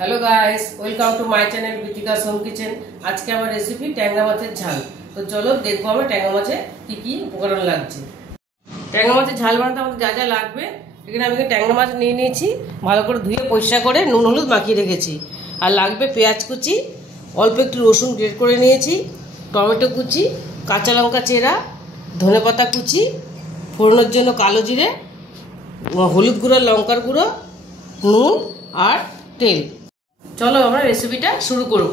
Hello guys, welcome to my channel Bitika's home kitchen. आज के আমার রেসিপি ট্যাংরা মাছের ঝাল। তো চলো দেখবো আমরা ট্যাংরা মাছে কি কি উপকরণ লাগছে। ট্যাংরা মাছের ঝাল বানাতে আমাদের যা যা লাগবে, এখানে আমি ট্যাংরা মাছ নিয়ে নিয়েছি, ভালো করে ধুয়ে পরিষ্কার করে নুন হলুদ মাখিয়ে রেখেছি। আর লাগবে পেঁয়াজ কুচি, অল্প একটু রসুন গ্রেট করে নিয়েছি, টমেটো কুচি, কাঁচা লঙ্কা চেরা, ধনেপাতা কুচি, ফোড়নের জন্য কালো জিরে, হলুদ গুঁড়ো, লঙ্কার গুঁড়ো, নুন আর তেল। চলো আমরা রেসিপিটা শুরু করব।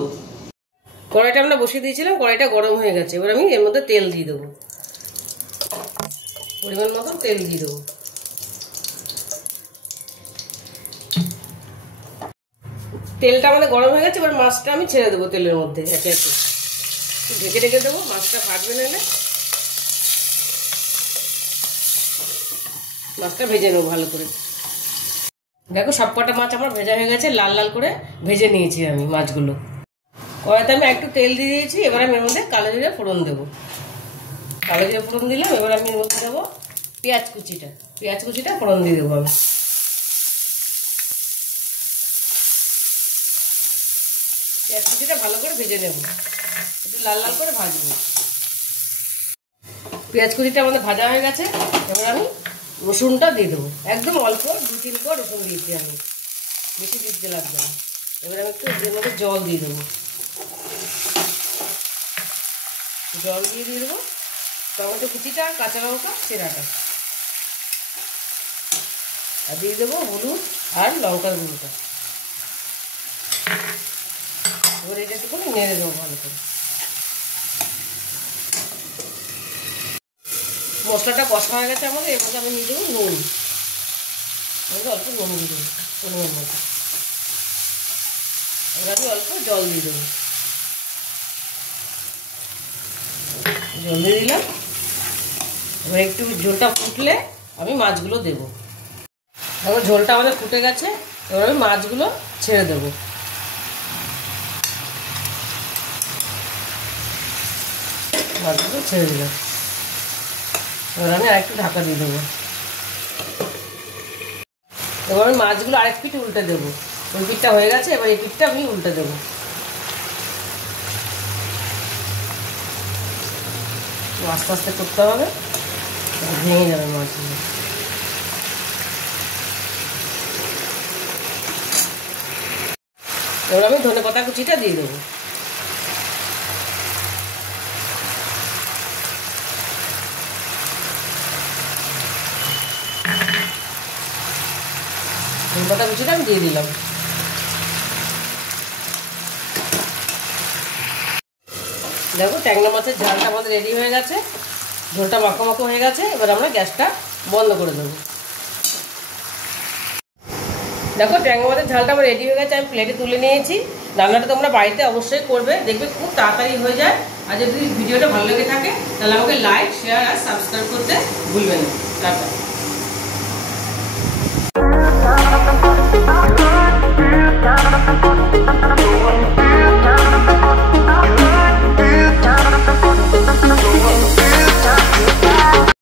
কড়াইটা আমরা বসিয়ে দিয়েছিলাম, কড়াইটা গরম হয়ে গেছে। এবার আমি এর মধ্যে তেল দিয়ে দেবো, পরিমাণ মতো তেল দিয়ে দেবো। তেলটা আমাদের গরম হয়ে গেছে, এবার মাছটা আমি ছেড়ে দেবো তেলের মধ্যে একে একে। ঢেকে ঢেকে দেবো, মাছটা ফাটবে নাহলে। মাছটা ভেজে নেবো ভালো করে। দেখো সব কটা মাছ আমার ভেজা হয়ে গেছে, লাল লাল করে ভেজে নিয়েছি আমি মাছগুলো। কড়াইতে আমি একটু তেল দিয়ে দিয়েছি, এবার আমি এর মধ্যে কালো জিরে ফোড়ন দেবো। কালো জিরে ফোড়ন দিলাম, এবার আমি এর মধ্যে দেবো পেঁয়াজ কুচিটা ফোড়ন দিয়ে দেবো আমি। পেঁয়াজ কুচিটা ভালো করে ভেজে নেবো, একটু লাল লাল করে ভাজবো। পেঁয়াজ কুচিটা আমাদের ভাজা হয়ে গেছে, এবার আমি রসুনটা দিয়ে দেবো। একদম অল্প 2-3 কোয়া রসুন দিয়েছি আমি, বেশি দিতে লাগবে না। এবার আমি একটু এর মধ্যে জল দিয়ে দেবো, দিয়ে দেবো টমেটো কুচিটা, কাঁচা লঙ্কা চেরাটা, আর দিয়ে দেবো হলুদ আর লঙ্কার গুঁড়োটা। এবার এটা একটু করে নেড়ে দেবো ভালো করে। মশলাটা কষা হয়ে গেছে আমাদের, এর মধ্যে আমি নিয়ে দেবো নুন। অল্প নুন দিয়ে দেবো পরিমাণ মতো। এবার আমি অল্প জল দিয়ে দেবো, জল দিয়ে দিলাম। এবার একটু ঝোলটা ফুটলে আমি মাছগুলো দেবো। এবার ঝোলটা আমাদের ফুটে গেছে, এবার আমি মাছগুলো ছেড়ে দেবো। মাছগুলো ছেড়ে দিলাম, এবার আমি আরেকটু ঢাকা দিয়ে দেবো। এবার আমি মাছগুলো আরেক পিঠ উল্টে দেবো। ওই পিঠটা হয়ে গেছে, এবার এই পিঠটা আমি উল্টে দেবো। আস্তে আস্তে করতে হবে, ভেঙে যাবে মাছগুলো। এবার আমি ধনেপাতা কুচিটা দিয়ে দেবো। ধনেপাতা কুচিটা আমি দিয়ে দিলাম। দেখো ট্যাংরা মাছের ঝালটা আমাদের রেডি হয়ে গেছে, ঝোলটা মাখো মাখো হয়ে গেছে। এবার আমরা গ্যাসটা বন্ধ করে দেবো। দেখো ট্যাংরা মাছের ঝালটা আমার রেডি হয়ে গেছে, আমি প্লেটে তুলে নিয়েছি। রান্নাটা তোমরা বাড়িতে অবশ্যই করবে, দেখবে খুব তাড়াতাড়ি হয়ে যায়। আর যদি ভিডিওটা ভালো লেগে থাকে তাহলে আমাকে লাইক, শেয়ার আর সাবস্ক্রাইব করতে ভুলবেন না। টাটা।